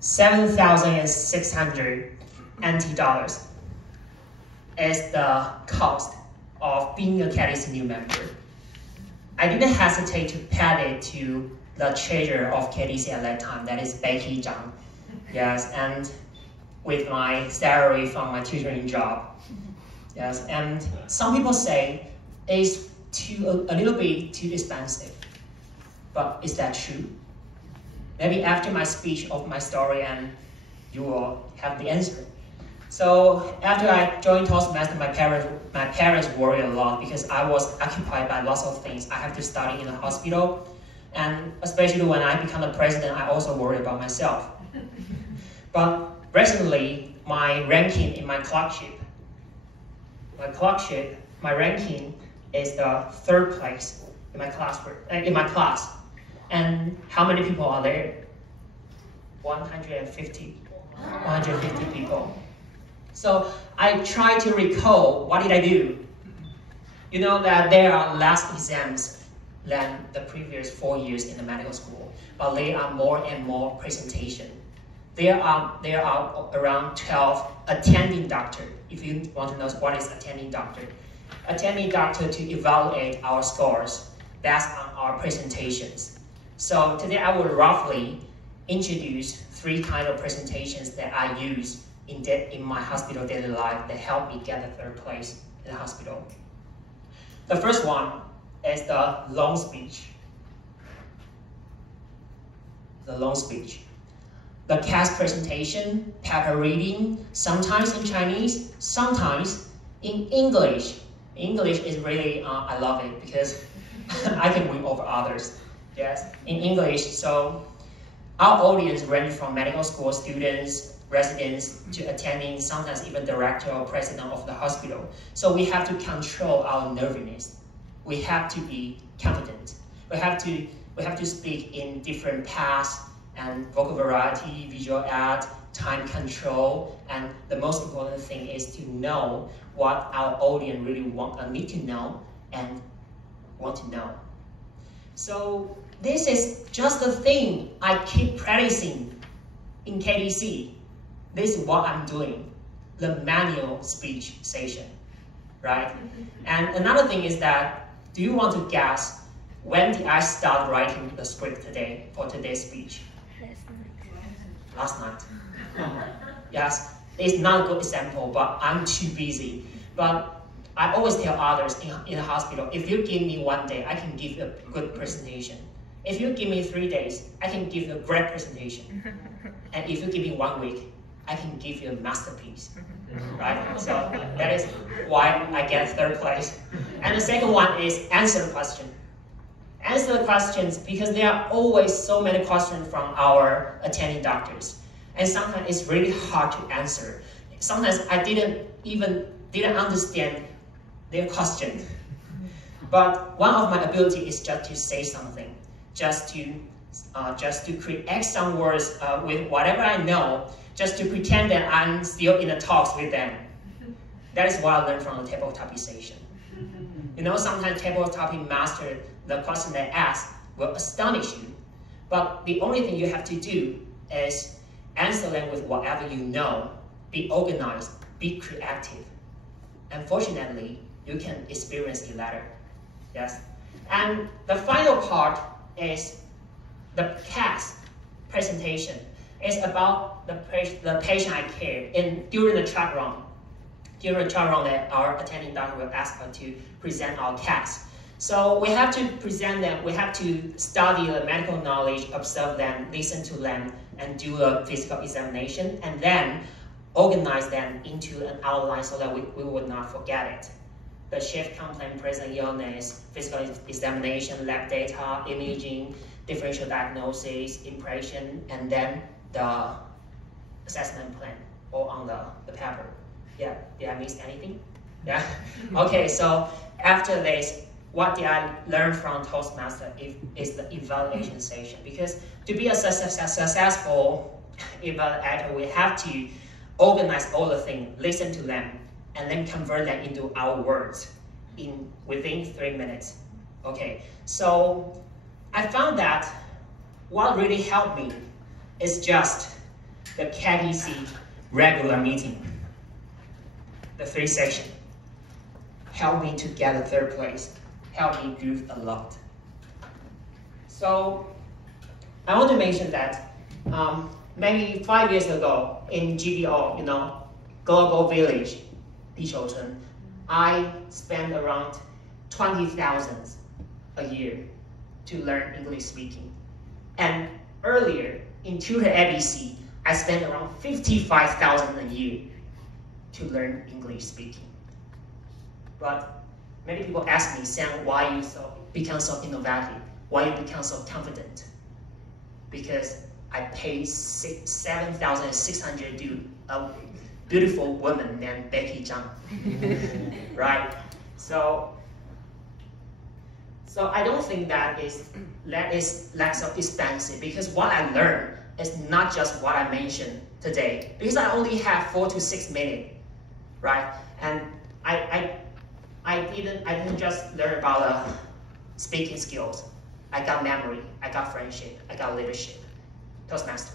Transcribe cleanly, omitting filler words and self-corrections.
7,600 NT dollars is the cost of being a KDC new member. I didn't hesitate to pay it to the treasurer of KDC at that time, that is Becky Zhang. Yes, and with my salary from my tutoring job. Yes, and some people say it's a little bit too expensive. But is that true? Maybe after my speech of my story, and you will have the answer. So after I joined Toastmasters, my parents worried a lot because I was occupied by lots of things. I have to study in a hospital, and especially when I become the president, I also worry about myself. But recently, my ranking in my clerkship, my ranking is the 3rd place in my class. And how many people are there? 150 people. So I try to recall, what did I do? You know that there are less exams than the previous 4 years in the medical school, but there are more and more presentation. There are around 12 attending doctor. If you want to know what is attending doctor to evaluate our scores based on our presentations. So today I will roughly introduce 3 kind of presentations that I use in my hospital daily life that help me get the 3rd place in the hospital. The first one is the long speech. The cast presentation, paper reading, sometimes in Chinese, sometimes in English. English is really, I love it because I can win over others. Yes, in English. So our audience range from medical school students, residents, to attending, sometimes even director or president of the hospital. So we have to control our nervousness. We have to be confident. We have to speak in different paths and vocal variety, visual aid, time control, and the most important thing is to know what our audience really need to know and want to know. So this is just the thing I keep practicing in KDC. This is what I'm doing, the manual speech session, right? And another thing is that, do you want to guess when did I start writing the script today for today's speech? Last night. Yes, it's not a good example, but I'm too busy. But I always tell others in the hospital, if you give me 1 day, I can give you a good presentation. If you give me 3 days, I can give you a great presentation. And if you give me 1 week, I can give you a masterpiece, right? So that is why I get 3rd place. And the second one is answer the question. Answer the questions because there are always so many questions from our attending doctors. And sometimes it's really hard to answer. Sometimes I didn't understand their question. But one of my ability is just to say something, just to create some words with whatever I know, just to pretend that I'm still in the talks with them. That is what I learned from the table topic session. You know, sometimes table topic master, the question they ask will astonish you. But the only thing you have to do is answer them with whatever you know, be organized, be creative. Unfortunately, you can experience it later. Yes. And the final part is the cast presentation. It's about the patient I care during the chat round. During the chat round, our attending doctor will ask us to present our cast. So we have to present them, we have to study the medical knowledge, observe them, listen to them, and do a physical examination, and then organize them into an outline so that we would not forget it. The shift complaint, present illness, physical examination, lab data, imaging, differential diagnosis, impression, and then the assessment plan, all on the paper. Yeah, did I miss anything? Yeah? Okay, so after this, what did I learn from Toastmasters is the evaluation session. Because to be a successful evaluator, we have to organize all the things, listen to them, and then convert them into our words within 3 minutes. Okay, so I found that what really helped me is just the KTC regular meeting. The 3 section helped me to get the 3rd place, helped me grow a lot. So I want to mention that maybe 5 years ago in GVO, Global Village, 地球村, I spent around 20,000 a year to learn English speaking. And earlier in Tutor ABC, I spent around 55,000 a year to learn English speaking. But many people ask me, Sam, why you become so innovative? Why you become so confident? Because I paid 7,600 to a beautiful woman named Becky Zhang, right? So I don't think that is less so expensive, because what I learned is not just what I mentioned today, because I only have 4 to 6 minutes, right? And I didn't just learn about speaking skills. I got memory, I got friendship, I got leadership. Toastmasters.